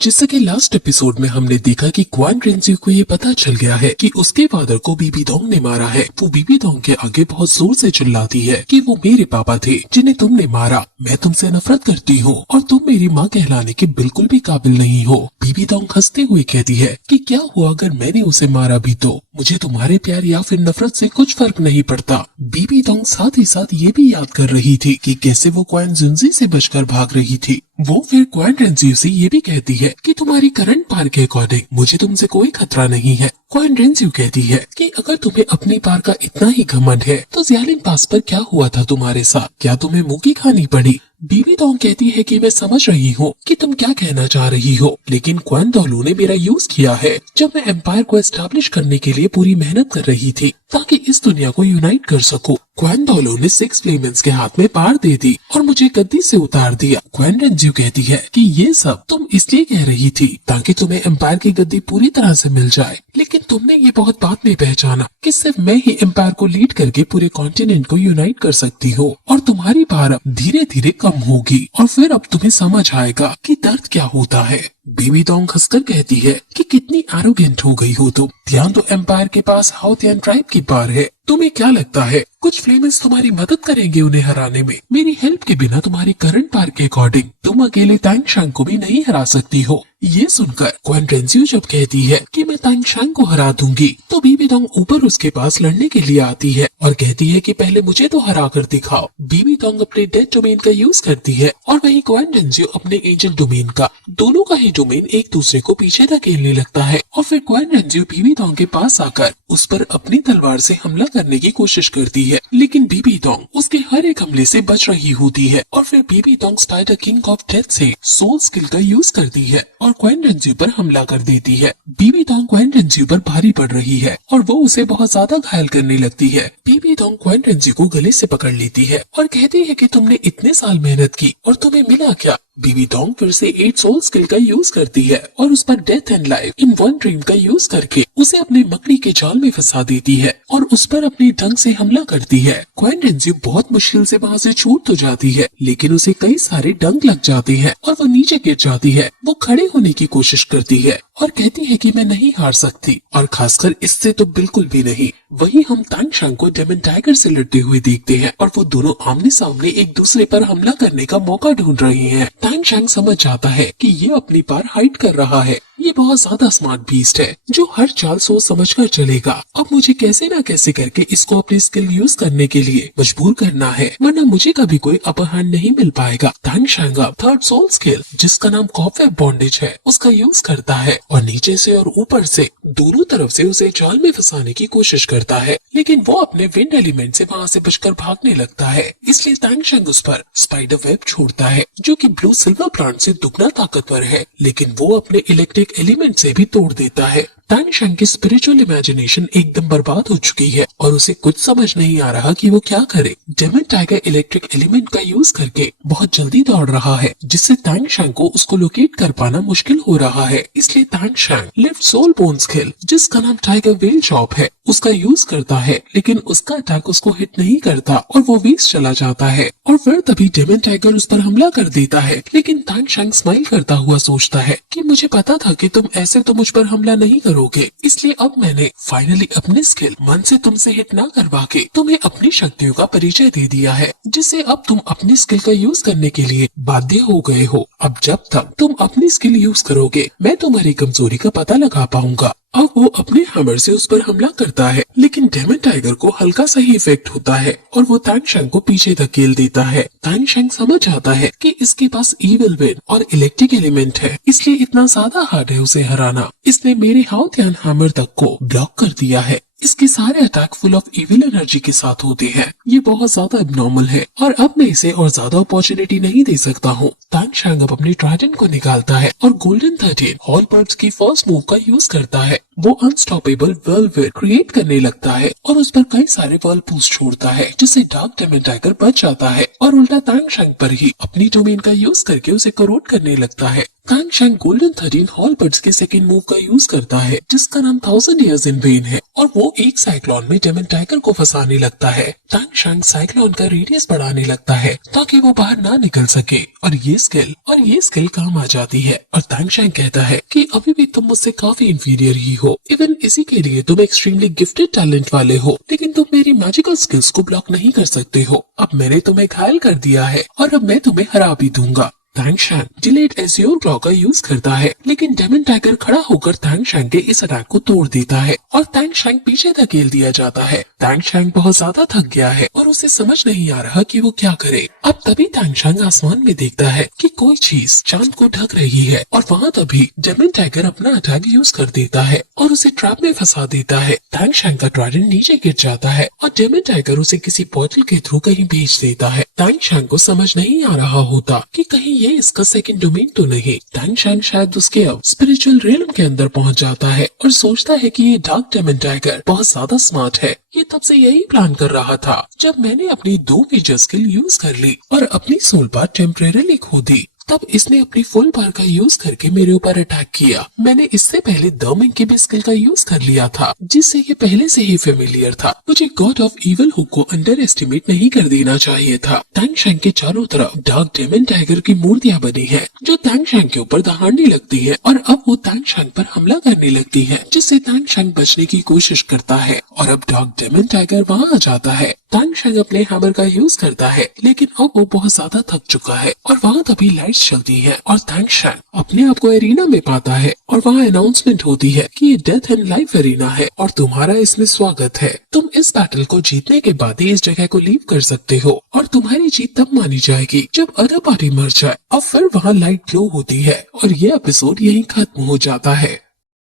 जैसा कि last episode में हमने देखा कि क्वान रेंजी को ये पता चल गया है कि उसके फादर को बीबी डोंग ने मारा है। वो बीबी डोंग के आगे बहुत जोर से चिल्लाती है कि वो मेरे पापा थे जिन्हें तुमने मारा। मैं तुमसे नफरत करती हूँ और तुम मेरी माँ कहलाने के बिल्कुल भी काबिल नहीं हो। बीबी डोंग हंसते हुए कहती है कि क्या हुआ अगर मैंने उसे मारा भी तो मुझे तुम्हारे प्यार या फिर नफरत से कुछ फर्क नहीं पड़ता। बीबी डोंग साथ ही साथ ये भी याद कर रही थी कि कैसे वो क्वान जुनजी से बचकर भाग रही थी। वो फिर क्वान रेंजी से ये भी कहती है कि तुम्हारी करंट पार के अकॉर्डिंग मुझे तुमसे कोई खतरा नहीं है। क्वान रेंजी कहती है कि अगर तुम्हें अपनी पार का इतना ही घमंड है तो ज़्यालिन पास पर क्या हुआ था तुम्हारे साथ, क्या तुम्हें मुंह खानी पड़ी। बीबी डोंग कहती है कि मैं समझ रही हूँ कि तुम क्या कहना चाह रही हो, लेकिन क्वान दोलू ने मेरा यूज किया है जब मैं एम्पायर को एस्टेब्लिश करने के लिए पूरी मेहनत कर रही थी ताकि इस दुनिया को यूनाइट कर सकूं। क्वान दोलू ने 6 फ्लेमेंस के हाथ में पार दे दी और मुझे गद्दी से उतार दिया। क्वान रेंजी कहती है कि ये सब तुम इसलिए कह रही थी ताकि तुम्हें एम्पायर की गद्दी पूरी तरह से मिल जाए, लेकिन तुमने ये बहुत बाद में पहचाना कि सिर्फ मैं ही एम्पायर को लीड करके पूरे कॉन्टिनेंट को यूनाइट कर सकती हूँ और तुम्हारी पार अब धीरे धीरे कम होगी और फिर अब तुम्हें समझ आएगा कि दर्द क्या होता है। बीबी डोंग हंसकर कहती है कि कितनी एरोगेंट हो गई हो तुम। ध्यान दो, एम्पायर के पास हाउतियन ट्राइब की पार है। तुम्हें क्या लगता है कुछ फ्लेमेंस तुम्हारी मदद करेंगे उन्हें हराने में? मेरी हेल्प के बिना तुम्हारी करंट पार के अकॉर्डिंग तुम अकेले तांगशांग को भी नहीं हरा सकती हो। ये सुनकर क्वान रेंजी जब कहती है कि मैं तांगशांग को हरा दूंगी तो बीबी डोंग ऊपर उसके पास लड़ने के लिए आती है और कहती है कि पहले मुझे तो हरा कर दिखाओ। बीबी डोंग अपने डेड डोमेन का यूज करती है और वहीं क्वान रेंजी अपने एंजल डोमेन का। दोनों का ही डोमेन एक दूसरे को पीछे धकेलने लगता है और फिर क्वान रेंजी बीबी डोंग के पास आकर उस पर अपनी तलवार से हमला करने की कोशिश करती है, लेकिन बीबी डोंग उसके हर एक हमले से बच रही होती है और फिर Bibi Dong spider king of death से सोल स्किल का यूज करती है और क्वान रेंजी पर हमला कर देती है। बीबी डोंग क्वान रेंजी पर भारी पड़ रही है और वो उसे बहुत ज्यादा घायल करने लगती है। बीबी डोंग क्वान रेंजी को गले से पकड़ लेती है और कहती है कि तुमने इतने साल मेहनत की और तुम्हें मिला क्या? बीबी डोंग फिर से 8 सोल स्किल का यूज करती है और उस पर death and life in one dream का यूज करके उसे अपने मकड़ी के जाल में फंसा देती है और उस पर अपनी ढंग से हमला करती है। क्वान रेंजी बहुत मुश्किल से वहाँ से छूट तो जाती है, लेकिन उसे कई सारे डंक लग जाते हैं और वो नीचे गिर जाती है। वो खड़े होने की कोशिश करती है और कहती है कि मैं नहीं हार सकती और खासकर इससे तो बिल्कुल भी नहीं। वहीं हम तांगशांग को डेमन टाइगर से लड़ते हुए देखते हैं और वो दोनों आमने सामने एक दूसरे पर हमला करने का मौका ढूंढ रहे हैं। तांगशांग समझ जाता है कि ये अपनी पार हाइड कर रहा है। ये बहुत ज्यादा स्मार्ट बीस्ट है जो हर चाल सोच समझ कर चलेगा। अब मुझे कैसे न कैसे करके इसको अपनी स्किल यूज करने के लिए मजबूर करना है, वरना मुझे कभी कोई अपर हैंड नहीं मिल पाएगा। तांगशांग अब थर्ड सोल स्किल जिसका नाम कॉपवेब बॉन्डेज है उसका यूज करता है और नीचे से और ऊपर से दोनों तरफ से उसे जाल में फंसाने की कोशिश करता है, लेकिन वो अपने विंड एलिमेंट से वहाँ से बचकर भागने लगता है। इसलिए तांगशांग उस पर स्पाइडर वेब छोड़ता है जो कि ब्लू सिल्वर प्लांट से दुगना ताकतवर है, लेकिन वो अपने इलेक्ट्रिक एलिमेंट से भी तोड़ देता है। तांगशांग की स्पिरिचुअल इमेजिनेशन एकदम बर्बाद हो चुकी है और उसे कुछ समझ नहीं आ रहा कि वो क्या करे। डेमन टाइगर इलेक्ट्रिक एलिमेंट का यूज करके बहुत जल्दी दौड़ रहा है जिससे तांगशांग को उसको लोकेट कर पाना मुश्किल हो रहा है। इसलिए तांगशांग लेफ्ट सोल बोन स्किल जिसका नाम टाइगर वेल चॉप है उसका यूज करता है, लेकिन उसका अटैक उसको हिट नहीं करता और वो वेस्ट चला जाता है। और फिर तभी डेमन टाइगर उस पर हमला कर देता है, लेकिन तांगशांग स्माइल करता हुआ सोचता है कि मुझे पता था कि तुम ऐसे तो मुझ पर हमला नहीं करोगे, इसलिए अब मैंने फाइनली अपनी स्किल मन से तुमसे हिट ना करवा के तुम्हें अपनी शक्तियों का परिचय दे दिया है, जिससे अब तुम अपनी स्किल का यूज करने के लिए बाध्य हो गए हो। अब जब तक तुम अपनी स्किल यूज करोगे मैं तुम्हारी कमजोरी का पता लगा पाऊंगा। अब वो अपने हैमर से उस पर हमला करता है, लेकिन डेमन टाइगर को हल्का सा ही इफेक्ट होता है और वो तांगशांग को पीछे धकेल देता है। तांगशांग समझ आता है कि इसके पास इविल विंड और इलेक्ट्रिक एलिमेंट है, इसलिए इतना ज्यादा हार्ड है उसे हराना। इसने मेरे हाउतियन हैमर तक को ब्लॉक कर दिया है। इसके सारे attack full of evil energy के साथ होते हैं। ये बहुत ज्यादा एबनॉर्मल है और अब मैं इसे और ज्यादा अपॉर्चुनिटी नहीं दे सकता हूँ। तांगशांग अब अपनी ट्राइडेंट को निकालता है और गोल्डन 13 हॉल बर्ड्स की फर्स्ट मूव का यूज करता है। वो अनस्टॉपेबल व्हर्लविड क्रिएट करने लगता है और उस पर कई सारे व्हर्लपूल्स छोड़ता है, जिससे डार्क डेमन टाइगर बच जाता है और उल्टा तांग शैंग पर ही अपनी डोमेन का यूज करके उसे करोड करने लगता है। तांग शैंग गोल्डन 13 हॉलबर्ड्स के सेकंड मूव का यूज करता है, जिसका नाम 1000 Years in Vain है, और वो एक साइक्लोन में डेमन टाइगर को फंसाने लगता है। तांग शैंग साइक्लोन का रेडियस बढ़ाने लगता है ताकि वो बाहर ना निकल सके, और ये स्किल काम आ जाती है। और तांग शैंग कहता है कि अभी भी तुम मुझसे काफी इंफीरियर ही हो, इवन इसी के लिए तुम एक्सट्रीमली गिफ्टेड टैलेंट वाले हो, लेकिन तुम मेरी मैजिकल स्किल्स को ब्लॉक नहीं कर सकते हो। अब मैंने तुम्हें घायल कर दिया है और अब मैं तुम्हें हरा भी दूंगा। तांग शैंग डिलेड एज्योर क्लॉ का यूज करता है, लेकिन डेमन टाइगर खड़ा होकर तांग शैंग के इस अटैक को तोड़ देता है और तांग शैंग पीछे धकेल दिया जाता है। तांग शैंग बहुत ज्यादा थक गया है और उसे समझ नहीं आ रहा कि वो क्या करे। अब तभी तांग शैंग आसमान में देखता है कि कोई चीज चांद को ढक रही है, और वहाँ तभी डेमन टाइगर अपना अटैक यूज कर देता है और उसे ट्रैप में फंसा देता है। तांग शैंग का ट्राइडेंट नीचे गिर जाता है और डेमन टाइगर उसे किसी पोर्टल के थ्रू कहीं भेज देता है। तांग शैंग को समझ नहीं आ रहा होता कि कहीं ये इसका सेकंड डोमेन तो नहीं। तांग शैंग शायद उसके अब स्पिरिचुअल रियल्म के अंदर पहुंच जाता है और सोचता है कि ये डार्क डेमन टाइगर बहुत ज्यादा स्मार्ट है। ये तब से यही प्लान कर रहा था जब मैंने अपनी 2 मेजर स्किल यूज कर ली और अपनी सोल पार्ट टेम्परेरीली खो दी। तब इसने अपनी फुल पावर का यूज करके मेरे ऊपर अटैक किया। मैंने इससे पहले दर्मिंग के भी स्किल का यूज कर लिया था, जिससे ये पहले से ही फेमिलियर था। मुझे गॉड ऑफ इविल हुक को अंडर एस्टिमेट नहीं कर देना चाहिए था। तांग शैंग के चारों तरफ डार्क डेमन टाइगर की मूर्तियां बनी है, जो तांग शैंग के ऊपर दहाड़ने लगती है और अब वो तांग शैंग पर हमला करने लगती है, जिससे तांग शैंग बचने की कोशिश करता है और अब डार्क डेमन टाइगर वहाँ आ जाता है। तांग शैंग अपने हैमर का यूज करता है, लेकिन अब वो बहुत ज्यादा थक चुका है और वहाँ तभी लाइट्स चलती हैं और तांग शैंग अपने आप को एरिना में पाता है और वहाँ अनाउंसमेंट होती है कि ये डेथ एंड लाइफ एरिना है और तुम्हारा इसमें स्वागत है। तुम इस बैटल को जीतने के बाद ही इस जगह को लीव कर सकते हो और तुम्हारी जीत तब मानी जाएगी जब अदर पार्टी मर जाए। अब फिर वहाँ लाइट ग्लो होती है और ये एपिसोड यहीं खत्म हो जाता है।